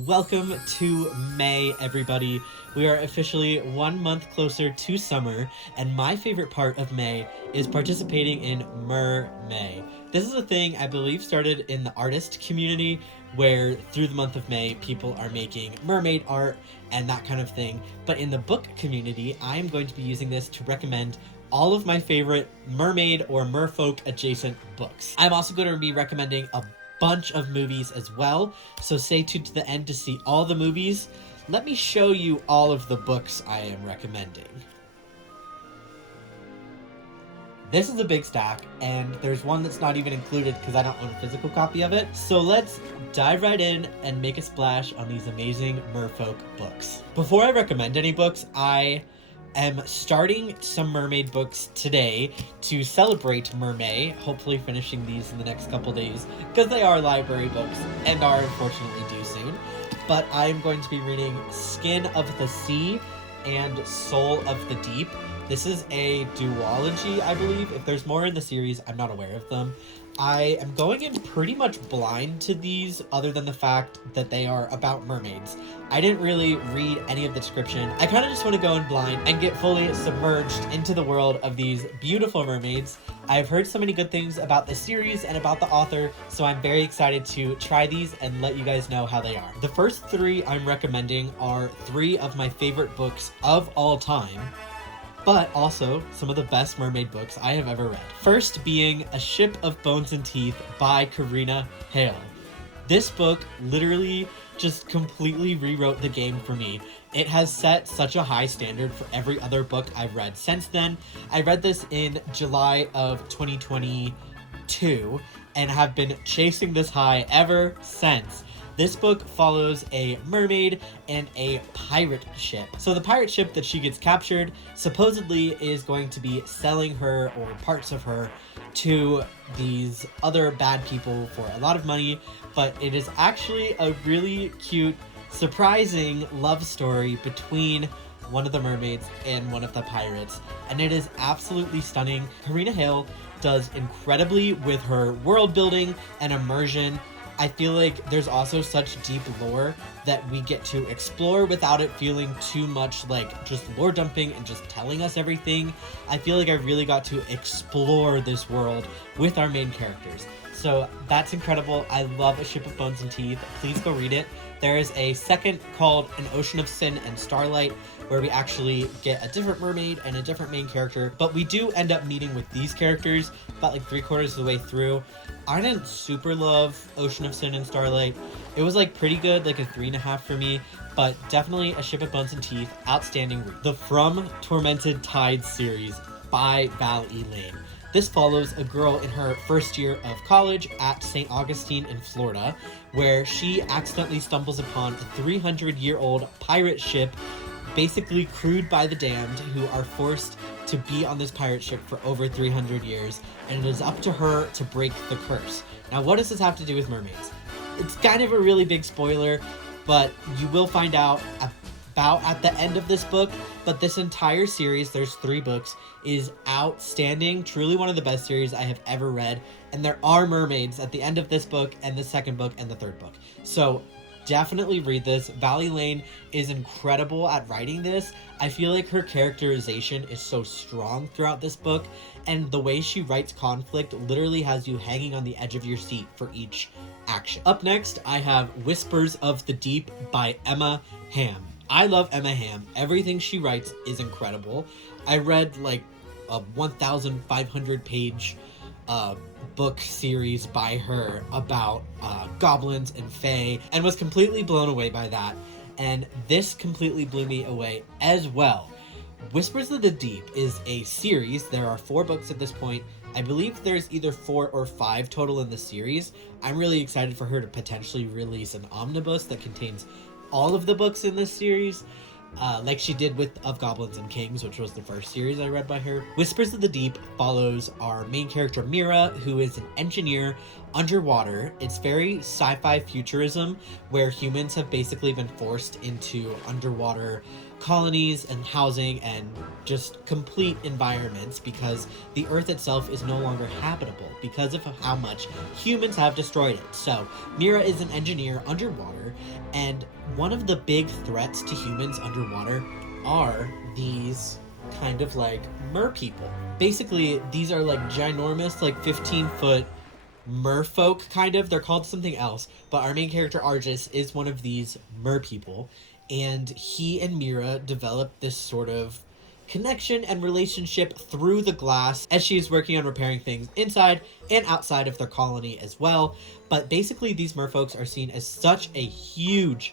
Welcome to May, everybody. We are officially 1 month closer to summer, and my favorite part of May is participating in Mermay. This is a thing I believe started in the artist community, where through the month of May, people are making mermaid art and that kind of thing. But in the book community, I am going to be using this to recommend all of my favorite mermaid or merfolk adjacent books. I'm also going to be recommending a bunch of movies as well, so stay tuned to the end to see all the movies. Let me show you all of the books I am recommending. This is a big stack, and there's one that's not even included because I don't own a physical copy of it. So let's dive right in and make a splash on these amazing merfolk books. Before I recommend any books, I am starting some mermaid books today to celebrate Mermay, hopefully finishing these in the next couple days, because they are library books and are unfortunately due soon. But I'm going to be reading Skin of the Sea and Soul of the Deep. This is a duology, I believe. If there's more in the series, I'm not aware of them. I am going in pretty much blind to these, other than the fact that they are about mermaids. I didn't really read any of the description. I kind of just want to go in blind and get fully submerged into the world of these beautiful mermaids. I've heard so many good things about the series and about the author, so I'm very excited to try these and let you guys know how they are. The first three I'm recommending are three of my favorite books of all time, but also some of the best mermaid books I have ever read. First being A Ship of Bones and Teeth by Karina, Halle. This book literally just completely rewrote the game for me. It has set such a high standard for every other book I've read since then. I read this in July of 2022 and have been chasing this high ever since. This book follows a mermaid and a pirate ship. So the pirate ship that she gets captured supposedly is going to be selling her, or parts of her, to these other bad people for a lot of money, but it is actually a really cute, surprising love story between one of the mermaids and one of the pirates, and it is absolutely stunning. Karina Halle does incredibly with her world building and immersion. I feel like there's also such deep lore that we get to explore without it feeling too much like just lore dumping and just telling us everything. I feel like I really got to explore this world with our main characters. So that's incredible. I love A Ship of Bones and Teeth. Please go read it. There is a second called An Ocean of Sin and Starlight, where we actually get a different mermaid and a different main character, but we do end up meeting with these characters about like 3/4 of the way through. I didn't super love Ocean of Sin and Starlight. It was like pretty good, like a 3.5 for me, but definitely A Ship of Bones and Teeth, outstanding read. The From Tormented Tides series by Val E. Lane. This follows a girl in her first year of college at St. Augustine in Florida, where she accidentally stumbles upon a 300-year-old pirate ship basically crewed by the damned, who are forced to be on this pirate ship for over 300 years, and it is up to her to break the curse. Now, what does this have to do with mermaids? It's kind of a really big spoiler, but you will find out about at the end of this book. But this entire series, there's 3 books, is outstanding, truly one of the best series I have ever read, and there are mermaids at the end of this book and the second book and the third book. So definitely read this. Valley Lane is incredible at writing this. I feel like her characterization is so strong throughout this book, and the way she writes conflict literally has you hanging on the edge of your seat for each action. Up next, I have Whispers of the Deep by Emma Hamm. I love Emma Hamm. Everything she writes is incredible. I read like a 1,500 page book series by her about goblins and fae, and was completely blown away by that, and this completely blew me away as well. Whispers of the Deep is a series. There are 4 books at this point. I believe there's either 4 or 5 total in the series. I'm really excited for her to potentially release an omnibus that contains all of the books in this series, like she did with Of Goblins and Kings, which was the first series I read by her. Whispers of the Deep follows our main character Mira, who is an engineer underwater. It's very sci-fi futurism, where humans have basically been forced into underwater colonies and housing and just complete environments because the Earth itself is no longer habitable because of how much humans have destroyed it. So Mira is an engineer underwater, and one of the big threats to humans underwater are these kind of like merpeople. Basically, these are like ginormous, like 15-foot merfolk kind of. They're called something else, but our main character Argus is one of these merpeople, and he and Mira develop this sort of connection and relationship through the glass as she is working on repairing things inside and outside of their colony as well. But basically, these merfolks are seen as such a huge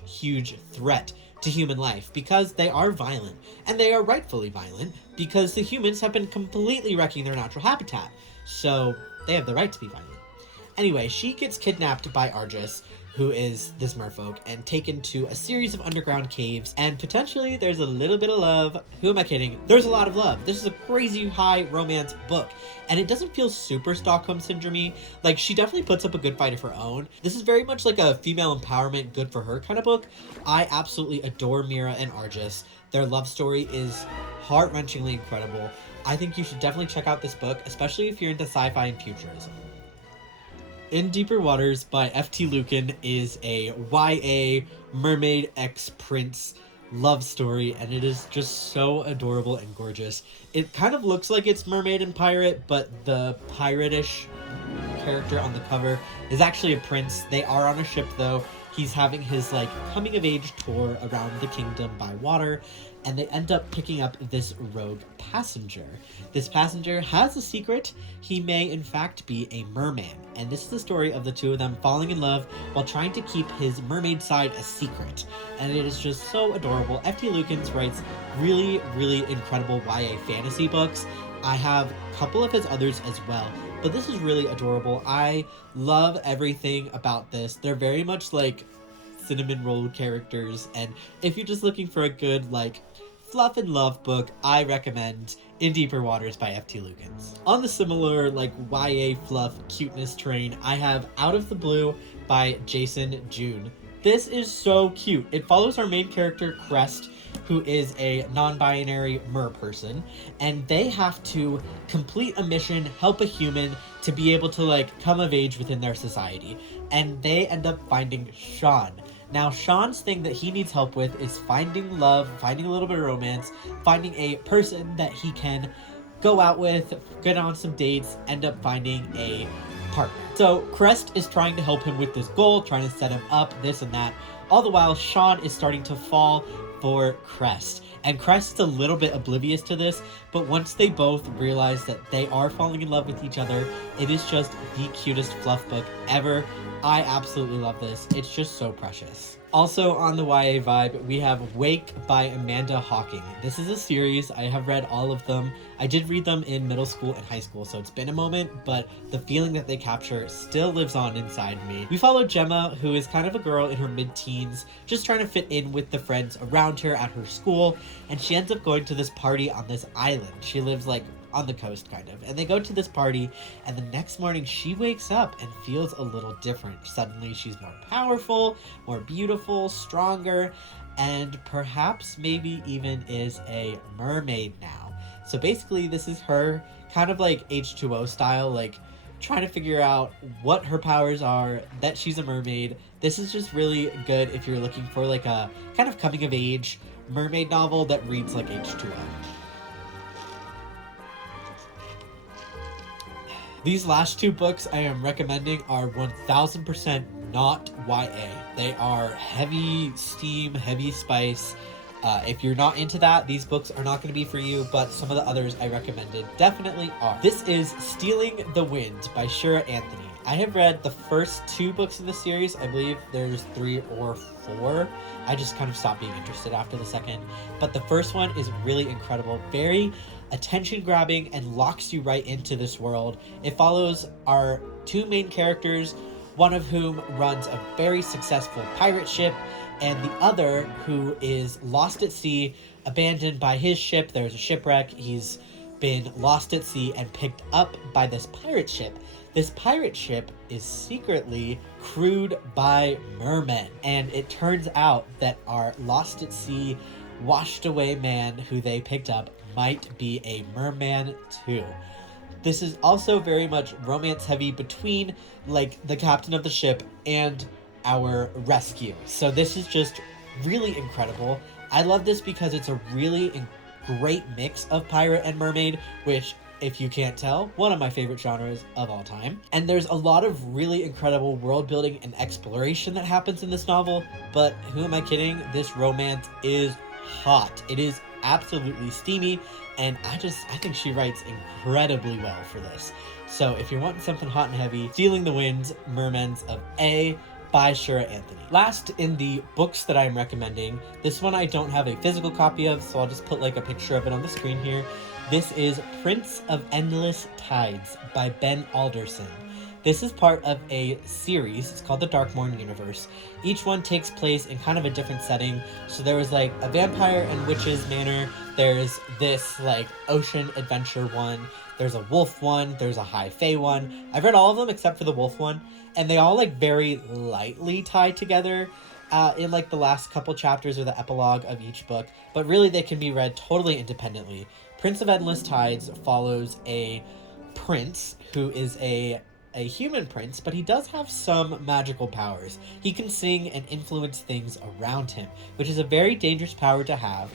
threat to human life because they are violent, and they are rightfully violent because the humans have been completely wrecking their natural habitat, so they have the right to be violent. Anyway, she gets kidnapped by Argus, who is this merfolk, and taken to a series of underground caves, and potentially there's a little bit of love. Who am I kidding? There's a lot of love. This is a crazy high romance book, and it doesn't feel super Stockholm Syndrome-y. Like, she definitely puts up a good fight of her own. This is very much like a female empowerment, good for her kind of book. I absolutely adore Mira and Argus. Their love story is heart-wrenchingly incredible. I think you should definitely check out this book, especially if you're into sci-fi and futurism. In Deeper Waters by F.T. Luken is a YA mermaid ex-prince love story, and it is just so adorable and gorgeous. It kind of looks like it's mermaid and pirate, but the pirate-ish character on the cover is actually a prince. They are on a ship though. He's having his like coming of age tour around the kingdom by water, and they end up picking up this rogue passenger. This passenger has a secret. He may in fact be a merman, and this is the story of the two of them falling in love while trying to keep his mermaid side a secret. And it is just so adorable. F.T. Lukens writes really incredible YA fantasy books. I have a couple of his others as well, but this is really adorable. I love everything about this. They're very much like cinnamon roll characters, and if you're just looking for a good like fluff and love book, I recommend In Deeper Waters by F.T. Lukens. On the similar like YA fluff cuteness train, I have Out of the Blue by Jason June. This is so cute. It follows our main character Crest, who is a non-binary merperson, and they have to complete a mission, help a human to be able to like come of age within their society, and they end up finding Sean. Now, Sean's thing that he needs help with is finding love, finding a little bit of romance, finding a person that he can go out with, get on some dates, end up finding a partner. So Crest is trying to help him with this goal, trying to set him up, this and that. All the while, Sean is starting to fall for Crest. And Crest is a little bit oblivious to this, but once they both realize that they are falling in love with each other, it is just the cutest fluff book ever. I absolutely love this. It's just so precious. Also on the YA vibe, we have Wake by Amanda Hocking. This is a series. I have read all of them. I did read them in middle school and high school, so it's been a moment, but the feeling that they capture still lives on inside me. We follow Gemma, who is kind of a girl in her mid-teens, just trying to fit in with the friends around her at her school, and she ends up going to this party on this island. She lives like on the coast kind of, and they go to this party, and the next morning she wakes up and feels a little different. Suddenly she's more powerful, more beautiful, stronger, and perhaps maybe even is a mermaid now. So basically this is her kind of like H2O style, like trying to figure out what her powers are, that she's a mermaid. This is just really good if you're looking for like a kind of coming of age mermaid novel that reads like H2O. These last two books I am recommending are 1000% not YA. They are heavy steam, heavy spice. If you're not into that, these books are not going to be for you, but some of the others I recommended definitely are. This is Stealing the Wind by Shira Anthony. I have read the first two books in the series. I believe there's 3 or 4. I just kind of stopped being interested after the second. But the first one is really incredible. Very attention-grabbing and locks you right into this world. It follows our two main characters, one of whom runs a very successful pirate ship, and the other who is lost at sea, abandoned by his ship. There's a shipwreck. He's been lost at sea and picked up by this pirate ship. This pirate ship is secretly crewed by mermen, and it turns out that our lost at sea washed away man who they picked up might be a merman too. This is also very much romance heavy between like the captain of the ship and our rescue. So this is just really incredible. I love this because it's a really great mix of pirate and mermaid, which, if you can't tell, one of my favorite genres of all time. And there's a lot of really incredible world building and exploration that happens in this novel, but who am I kidding? This romance is hot. It is absolutely steamy, and I think she writes incredibly well for this. So if you're wanting something hot and heavy, Stealing the Winds, Mermens of A by Shira Anthony. Last in the books that I'm recommending, this one I don't have a physical copy of, so I'll just put like a picture of it on the screen here. This is Prince of Endless Tides by Ben Alderson. This is part of a series. It's called the Darkmourn Universe. Each one takes place in kind of a different setting. So there was like a vampire and witches manor. There's this like ocean adventure one. There's a wolf one. There's a high fae one. I've read all of them except for the wolf one. And they all like very lightly tie together in like the last couple chapters or the epilogue of each book. But really they can be read totally independently. Prince of Endless Tides follows a prince who is a human prince, but he does have some magical powers. He can sing and influence things around him, which is a very dangerous power to have,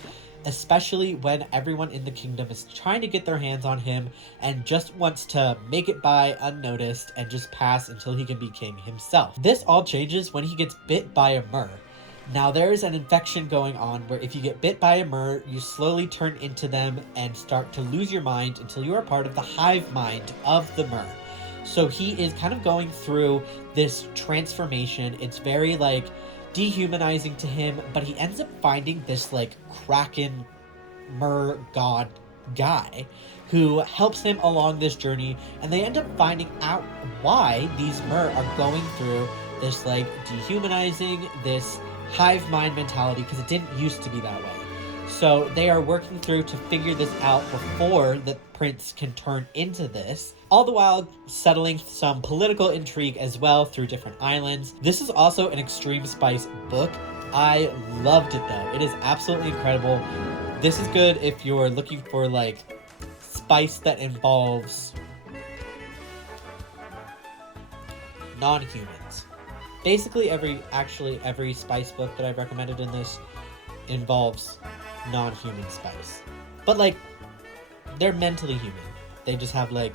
especially when everyone in the kingdom is trying to get their hands on him and just wants to make it by unnoticed and just pass until he can be king himself. This all changes when he gets bit by a mer. Now there is an infection going on where if you get bit by a mer, you slowly turn into them and start to lose your mind until you are part of the hive mind of the mer. So he is kind of going through this transformation. It's very like dehumanizing to him, but he ends up finding this like Kraken mer god guy who helps him along this journey, and they end up finding out why these mer are going through this like dehumanizing, this hive mind mentality, because it didn't used to be that way. So they are working through to figure this out before the prince can turn into this, all the while settling some political intrigue as well through different islands. This is also an extreme spice book. I loved it though. It is absolutely incredible. This is good if you're looking for like spice that involves non-humans. Basically every spice book that I've recommended in this involves non-human spice. But like, they're mentally human. They just have like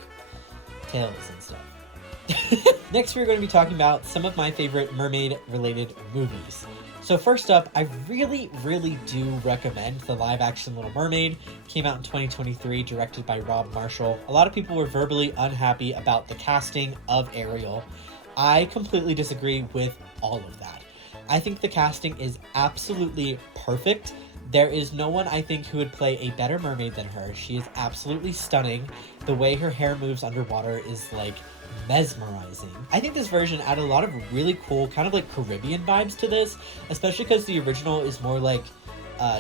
tails and stuff. Next we're going to be talking about some of my favorite mermaid related movies. So first up, I really do recommend the live action Little Mermaid. It came out in 2023, directed by Rob Marshall. A lot of people were verbally unhappy about the casting of Ariel. I completely disagree with all of that. I think the casting is absolutely perfect. There is no one, I think, who would play a better mermaid than her. She is absolutely stunning. The way her hair moves underwater is, like, mesmerizing. I think this version added a lot of really cool, kind of like Caribbean vibes to this, especially because the original is more like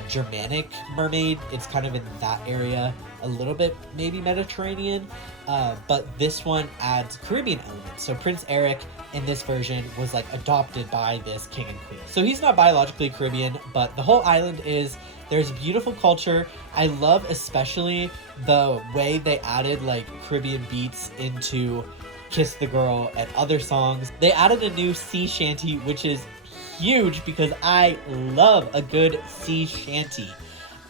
Germanic mermaid. It's kind of in that area, a little bit maybe Mediterranean, but this one adds Caribbean elements. So Prince Eric in this version was like adopted by this king and queen. So he's not biologically Caribbean, but the whole island is. There's beautiful culture. I love especially the way they added like Caribbean beats into Kiss the Girl and other songs. They added a new sea shanty, which is huge because I love a good sea shanty.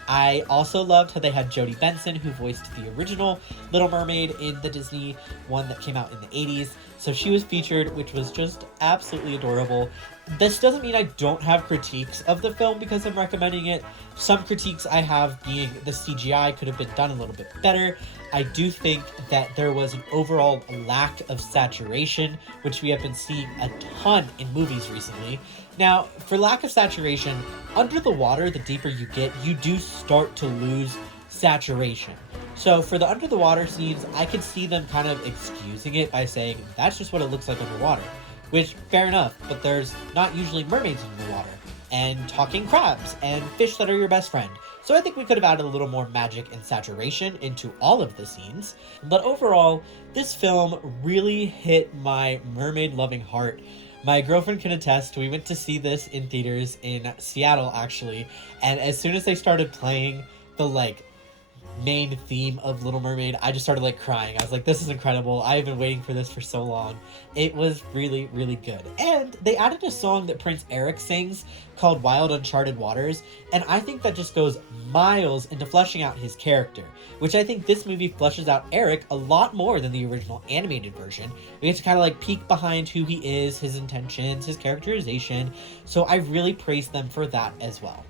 I also loved how they had Jodie Benson, who voiced the original Little Mermaid in the Disney one that came out in the 80s. So she was featured, which was just absolutely adorable. This doesn't mean I don't have critiques of the film because I'm recommending it. Some critiques I have being the CGI could have been done a little bit better. I do think that there was an overall lack of saturation, which we have been seeing a ton in movies recently. Now, for lack of saturation, under the water, the deeper you get, you do start to lose saturation. So for the under the water scenes, I could see them kind of excusing it by saying, that's just what it looks like underwater. Which, fair enough, but there's not usually mermaids in the water, and talking crabs, and fish that are your best friend. So I think we could have added a little more magic and saturation into all of the scenes. But overall, this film really hit my mermaid-loving heart My girlfriend can attest, we went to see this in theaters in Seattle, actually, and as soon as they started playing the, like, main theme of Little Mermaid, I just started, like, crying. I was like, this is incredible. I've been waiting for this for so long. It was really, really good. And they added a song that Prince Eric sings called Wild Uncharted Waters, and I think that just goes miles into fleshing out his character, which I think this movie fleshes out Eric a lot more than the original animated version. We get to kind of, like, peek behind who he is, his intentions, his characterization, so I really praise them for that as well.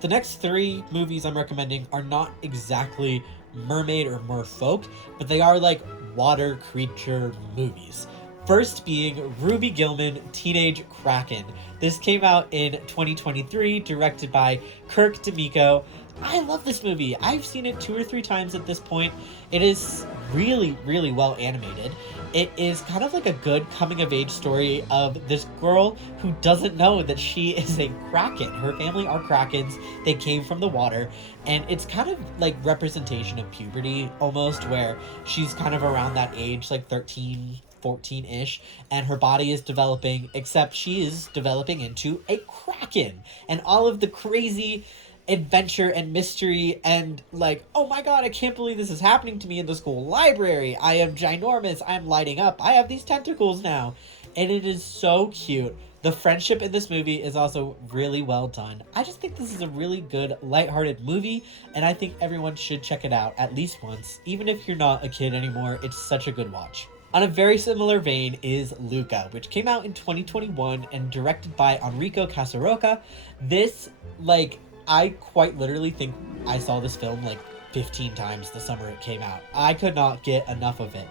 The next three movies I'm recommending are not exactly mermaid or merfolk, but they are like water creature movies. First being Ruby Gillman, Teenage Kraken. This came out in 2023, directed by Kirk D'Amico. I love this movie. I've seen it 2 or 3 times at this point. It is really, really well animated. It is kind of like a good coming-of-age story of this girl who doesn't know that she is a kraken. Her family are krakens. They came from the water, and it's kind of like representation of puberty almost, where she's kind of around that age, like 13, 14-ish, and her body is developing, except she is developing into a kraken. And all of the crazy adventure and mystery and like, oh my god, I can't believe this is happening to me in the school library. I am ginormous. I am lighting up. I have these tentacles now. And it is so cute. The friendship in this movie is also really well done. I just think this is a really good, lighthearted movie, and I think everyone should check it out at least once. Even if you're not a kid anymore, it's such a good watch. On a very similar vein is Luca, which came out in 2021 and directed by Enrico Casaroca. This, like, I quite literally think I saw this film like 15 times the summer it came out. I could not get enough of it.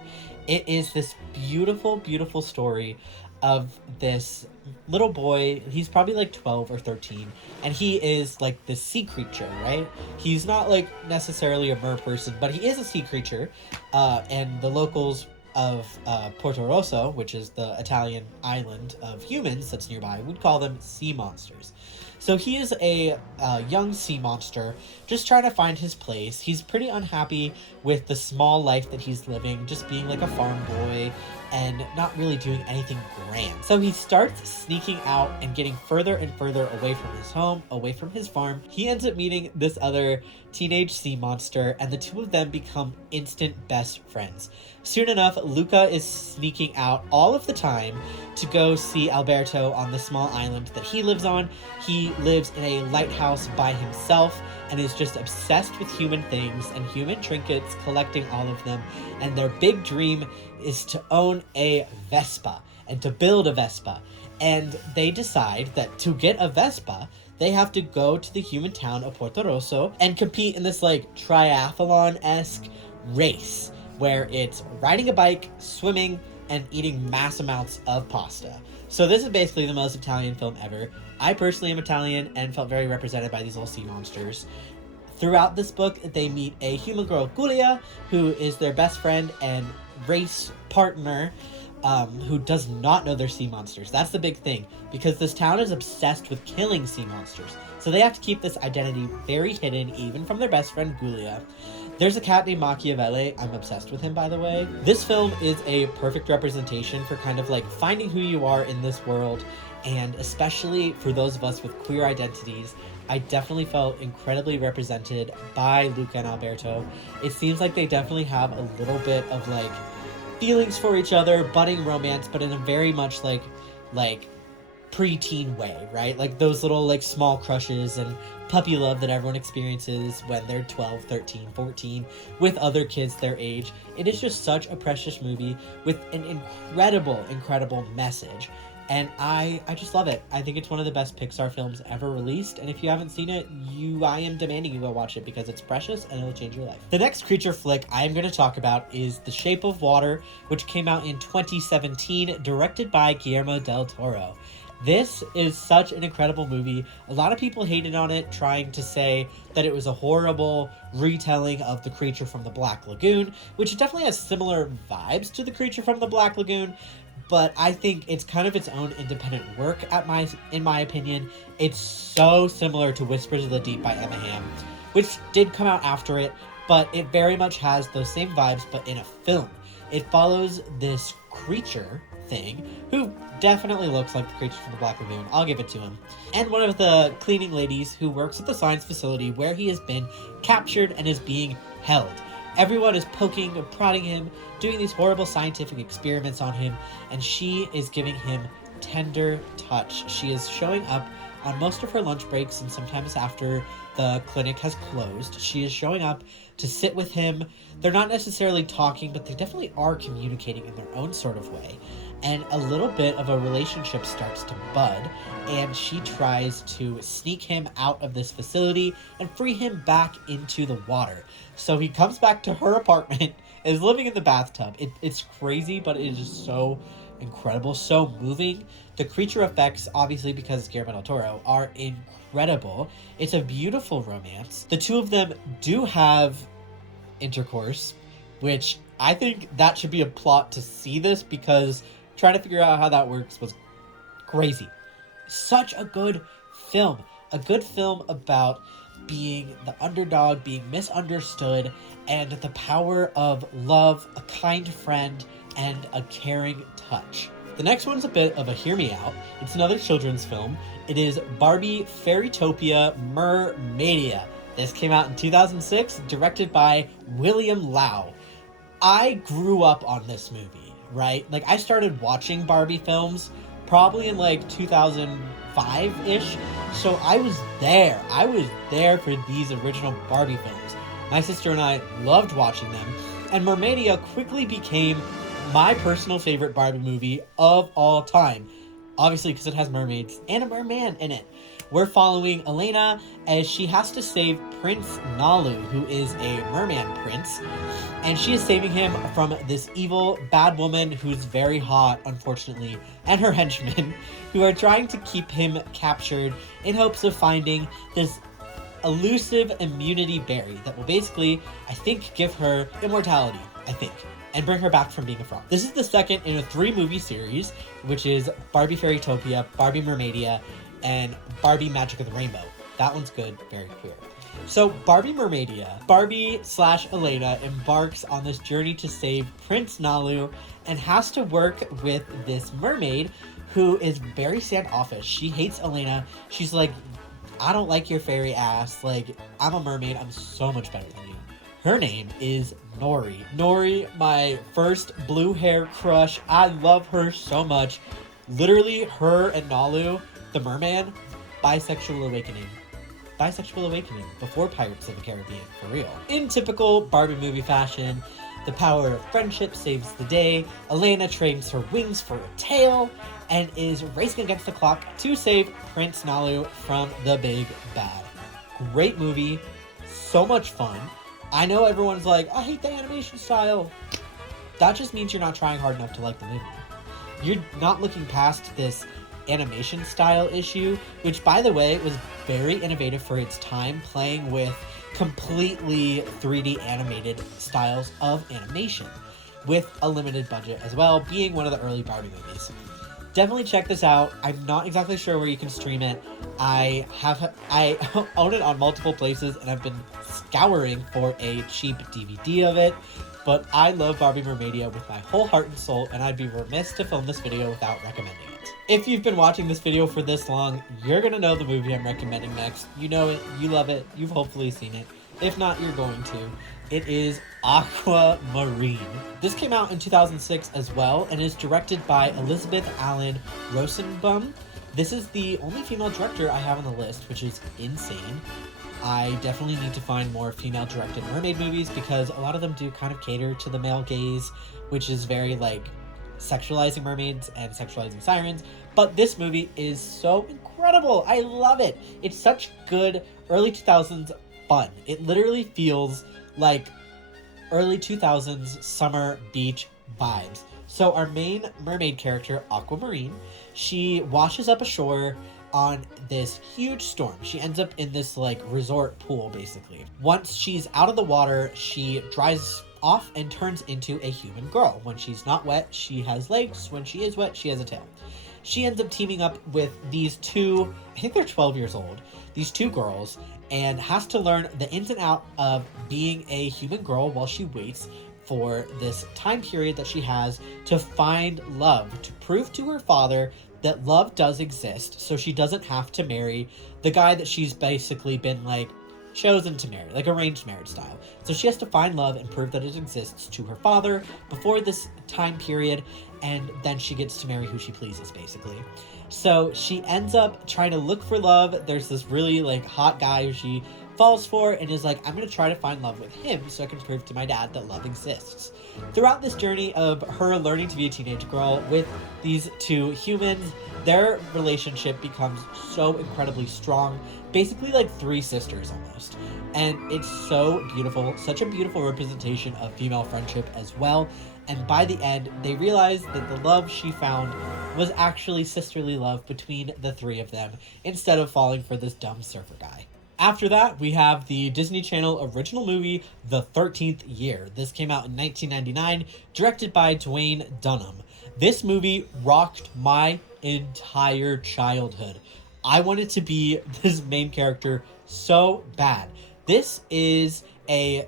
It is this beautiful, beautiful story of this little boy. He's probably like 12 or 13, and he is like this sea creature, right? He's not like necessarily a merperson, but he is a sea creature, and the locals of Porto Rosso, which is the Italian island of humans that's nearby, would call them sea monsters. So he is a young sea monster, just trying to find his place. He's pretty unhappy with the small life that he's living, just being like a farm boy and not really doing anything grand. So he starts sneaking out and getting further and further away from his home, away from his farm. He ends up meeting this other teenage sea monster, and the two of them become instant best friends. Soon enough, Luca is sneaking out all of the time to go see Alberto on the small island that he lives on. He lives in a lighthouse by himself and is just obsessed with human things and human trinkets, collecting all of them. And their big dream is to own a Vespa and to build a Vespa. And they decide that to get a Vespa, they have to go to the human town of Porto Rosso and compete in this like triathlon-esque race where it's riding a bike, swimming, and eating mass amounts of pasta. So this is basically the most Italian film ever. I personally am Italian and felt very represented by these little sea monsters. Throughout this book, they meet a human girl, Giulia, who is their best friend and race partner, who does not know they're sea monsters. That's the big thing, because this town is obsessed with killing sea monsters. So they have to keep this identity very hidden, even from their best friend, Giulia. There's a cat named Machiavelli. I'm obsessed with him, by the way. This film is a perfect representation for kind of like finding who you are in this world, and especially for those of us with queer identities. I definitely felt incredibly represented by Luca and Alberto. It seems like they definitely have a little bit of like feelings for each other, budding romance, but in a very much like preteen way, right? Like those little like small crushes and puppy love that everyone experiences when they're 12, 13, 14 with other kids their age. It is just such a precious movie with an incredible, incredible message. And I just love it. I think it's one of the best Pixar films ever released. And if you haven't seen it, I am demanding you go watch it because it's precious and it'll change your life. The next creature flick I am going to talk about is The Shape of Water, which came out in 2017, directed by Guillermo del Toro. This is such an incredible movie. A lot of people hated on it, trying to say that it was a horrible retelling of The Creature from the Black Lagoon, which definitely has similar vibes to The Creature from the Black Lagoon. but I think it's kind of its own independent work in my opinion. It's so similar to Whispers of the Deep by Emma Hamm, which did come out after it, but it very much has those same vibes, but in a film. It follows this creature thing, who definitely looks like the creature from the Black Lagoon, I'll give it to him, and one of the cleaning ladies who works at the science facility where he has been captured and is being held. Everyone is poking and prodding him, doing these horrible scientific experiments on him, and she is giving him tender touch. She is showing up on most of her lunch breaks, and sometimes after the clinic has closed, she is showing up to sit with him. They're not necessarily talking, but they definitely are communicating in their own sort of way. And a little bit of a relationship starts to bud, and she tries to sneak him out of this facility and free him back into the water. So he comes back to her apartment, is living in the bathtub. It's crazy, but it is just so incredible, so moving. The creature effects, obviously because it's Guillermo del Toro, are incredible. It's a beautiful romance. The two of them do have intercourse, which I think that should be a plot to see this, because trying to figure out how that works was crazy. Such a good film. A good film about being the underdog, being misunderstood, and the power of love, a kind friend, and a caring touch. The next one's a bit of a hear me out. It's another children's film. It is Barbie Fairytopia Mermaidia. This came out in 2006, directed by William Lau. I grew up on this movie, right? Like, I started watching Barbie films probably in like 2005-ish. So I was there. I was there for these original Barbie films. My sister and I loved watching them. And Mermaidia quickly became my personal favorite Barbie movie of all time. Obviously because it has mermaids and a merman in it. We're following Elena as she has to save Prince Nalu, who is a merman prince. And she is saving him from this evil, bad woman who's very hot, unfortunately, and her henchmen, who are trying to keep him captured in hopes of finding this elusive immunity berry that will basically, I think, give her immortality, I think, and bring her back from being a frog. This is the second in a 3-movie series, which is Barbie Fairytopia, Barbie Mermaidia, and Barbie Magic of the Rainbow. That one's good, very queer. So Barbie Mermaidia, Barbie/Elena embarks on this journey to save Prince Nalu and has to work with this mermaid who is very standoffish. She hates Elena. She's like, I don't like your fairy ass. Like, I'm a mermaid. I'm so much better than you. Her name is Nori. Nori, my first blue hair crush. I love her so much. Literally, her and Nalu, the merman, bisexual awakening. Bisexual awakening before Pirates of the Caribbean, for real. In typical Barbie movie fashion, the power of friendship saves the day. Elena trades her wings for a tail and is racing against the clock to save Prince Nalu from the big bad. Great movie, so much fun. I know everyone's like, I hate the animation style. That just means you're not trying hard enough to like the movie. You're not looking past this animation style issue, which, by the way, was very innovative for its time, playing with completely 3D animated styles of animation with a limited budget as well, being one of the early Barbie movies. Definitely check this out. I'm not exactly sure where you can stream it. I own it on multiple places, and I've been scouring for a cheap DVD of it. But I love Barbie Mermaidia with my whole heart and soul, and I'd be remiss to film this video without recommending it. If you've been watching this video for this long, you're gonna know the movie I'm recommending next. You know it, you love it, you've hopefully seen it. If not, you're going to. It is Aquamarine. This came out in 2006 as well, and is directed by Elizabeth Allen Rosenbaum. This is the only female director I have on the list, which is insane. I definitely need to find more female-directed mermaid movies, because a lot of them do kind of cater to the male gaze, which is very, like, sexualizing mermaids and sexualizing sirens. But this movie is so incredible. I love it. It's such good early 2000s fun. It literally feels like early 2000s summer beach vibes. So our main mermaid character, Aquamarine, she washes up ashore on this huge storm. She ends up in this like resort pool, basically. Once she's out of the water, she dries off and turns into a human girl. When she's not wet, she has legs. When she is wet, she has a tail. She ends up teaming up with these two, I think they're 12 years old, these two girls, and has to learn the ins and out of being a human girl while she waits for this time period that she has to find love, to prove to her father that love does exist, so she doesn't have to marry the guy that she's basically been, like, chosen to marry, like arranged marriage style. So she has to find love and prove that it exists to her father before this time period, and then she gets to marry who she pleases, basically. So she ends up trying to look for love. There's this really, like, hot guy who she falls for and is like, I'm going to try to find love with him so I can prove to my dad that love exists. Throughout this journey of her learning to be a teenage girl with these two humans, their relationship becomes so incredibly strong, basically like three sisters almost. And it's so beautiful, such a beautiful representation of female friendship as well. And by the end, they realize that the love she found was actually sisterly love between the three of them, instead of falling for this dumb surfer guy. After that, we have the Disney Channel original movie, The 13th Year. This came out in 1999, directed by Dwayne Dunham. This movie rocked my entire childhood. I wanted to be this main character so bad. This is a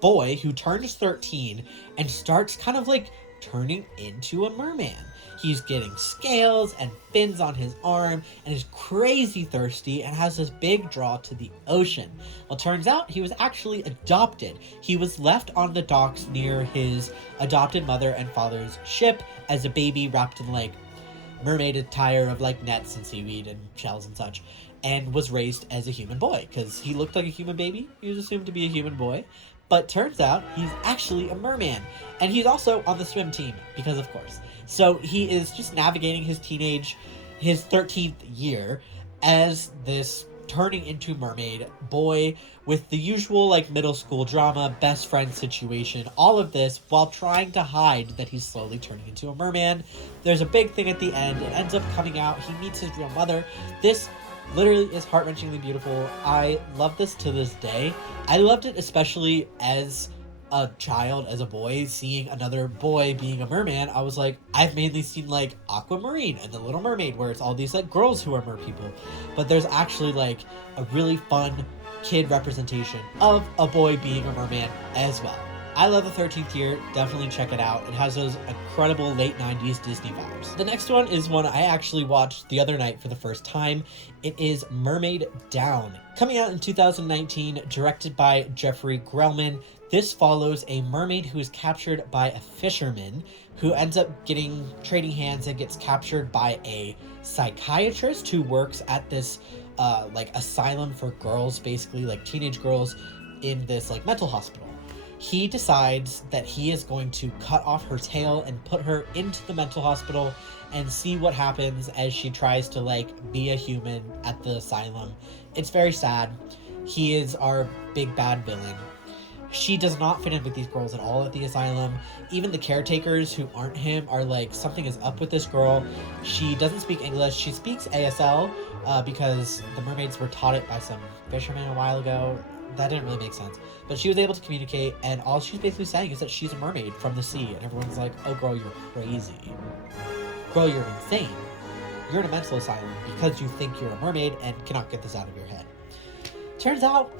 boy who turns 13 and starts kind of like turning into a merman. He's getting scales and fins on his arm and is crazy thirsty and has this big draw to the ocean. Well, turns out he was actually adopted. He was left on the docks near his adopted mother and father's ship as a baby wrapped in like mermaid attire of like nets and seaweed and shells and such, and was raised as a human boy because he looked like a human baby. He was assumed to be a human boy. But turns out he's actually a merman. And he's also on the swim team, because of course. So he is just navigating his 13th year as this turning into mermaid boy with the usual like middle school drama, best friend situation, all of this while trying to hide that he's slowly turning into a merman. There's a big thing at the end. It ends up coming out. He meets his real mother. This literally is heart-wrenchingly beautiful. I love this to this day. I loved it especially as a child, as a boy, seeing another boy being a merman. I was like, I've mainly seen like Aquamarine and the Little Mermaid, where it's all these like girls who are mer people, but there's actually like a really fun kid representation of a boy being a merman as well. I love The 13th Year. Definitely check it out. It has those incredible late 90s Disney vibes. The next one is one I actually watched the other night for the first time. It is Mermaid Down. Coming out in 2019, directed by Jeffrey Grellman. This follows a mermaid who is captured by a fisherman who ends up getting trading hands and gets captured by a psychiatrist who works at this like asylum for girls, basically like teenage girls in this like mental hospital. He decides that he is going to cut off her tail and put her into the mental hospital and see what happens as she tries to like be a human at the asylum. It's very sad. He is our big bad villain. She does not fit in with these girls at all at the asylum. Even the caretakers who aren't him are like, something is up with this girl. She doesn't speak English. She speaks ASL because the mermaids were taught it by some fishermen a while ago. That didn't really make sense. But she was able to communicate, and all she's basically saying is that she's a mermaid from the sea. And everyone's like, oh, girl, you're crazy. Girl, you're insane. You're in a mental asylum because you think you're a mermaid and cannot get this out of your head. Turns out,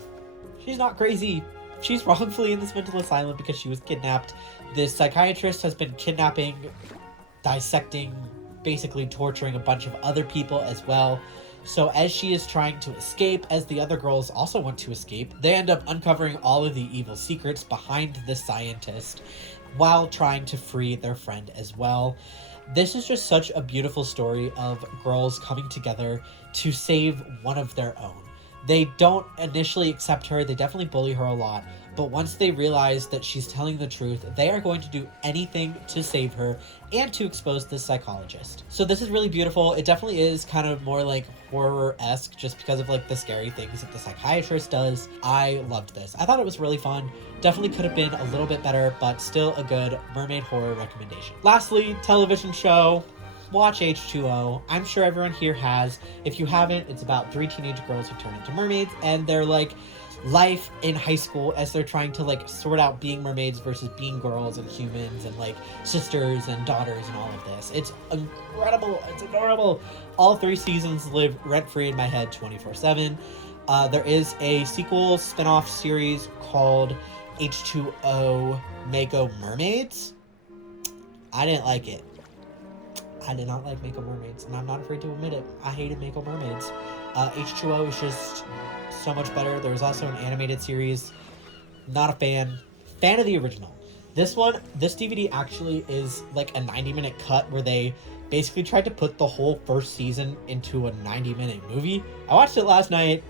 she's not crazy. She's wrongfully in this mental asylum because she was kidnapped. This psychiatrist has been kidnapping, dissecting, basically torturing a bunch of other people as well. So as she is trying to escape, as the other girls also want to escape, they end up uncovering all of the evil secrets behind the scientist while trying to free their friend as well. This is just such a beautiful story of girls coming together to save one of their own. They don't initially accept her, they definitely bully her a lot, but once they realize that she's telling the truth, they are going to do anything to save her and to expose this psychologist. So this is really beautiful. It definitely is kind of more like horror-esque just because of like the scary things that the psychiatrist does. I loved this. I thought it was really fun. Definitely could have been a little bit better, but still a good mermaid horror recommendation. Lastly, television show. Watch H2O. I'm sure everyone here has. If you haven't, it's about 3 teenage girls who turn into mermaids, and they're like life in high school as they're trying to like sort out being mermaids versus being girls and humans and like sisters and daughters and all of this. It's incredible. It's adorable. All 3 seasons live rent-free in my head 24/7. There is a sequel spin-off series called H2O Mako Mermaids. I didn't like it. I did not like Mako Mermaids, and I'm not afraid to admit it. I hated Mako Mermaids. H2O is just so much better. There was also an animated series. Not a fan. Fan of the original. This DVD actually is like a 90-minute cut where they basically tried to put the whole first season into a 90-minute movie. I watched it last night.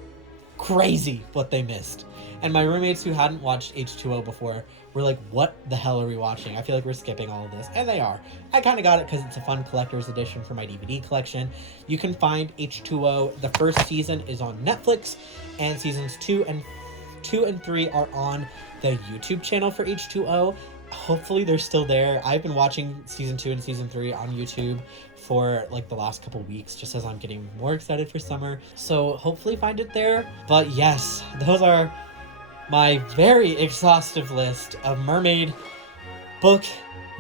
Crazy what they missed. And my roommates who hadn't watched H2O before were like, what the hell are we watching? I feel like we're skipping all of this. And they are. I kind of got it because it's a fun collector's edition for my DVD collection. You can find H2O. The first season is on Netflix, and seasons 2 and 3 are on the YouTube channel for H2O. Hopefully they're still there. I've been watching season 2 and season 3 on YouTube for like the last couple weeks, just as I'm getting more excited for summer. So hopefully find it there. But yes, those are my very exhaustive list of mermaid book,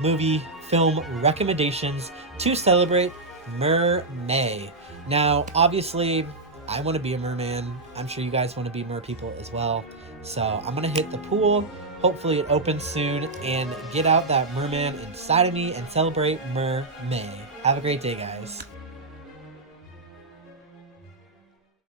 movie, film recommendations to celebrate Mermay. Now, obviously, I want to be a merman. I'm sure you guys want to be merpeople as well. So I'm going to hit the pool. Hopefully it opens soon and get out that merman inside of me and celebrate Mermay. Have a great day, guys.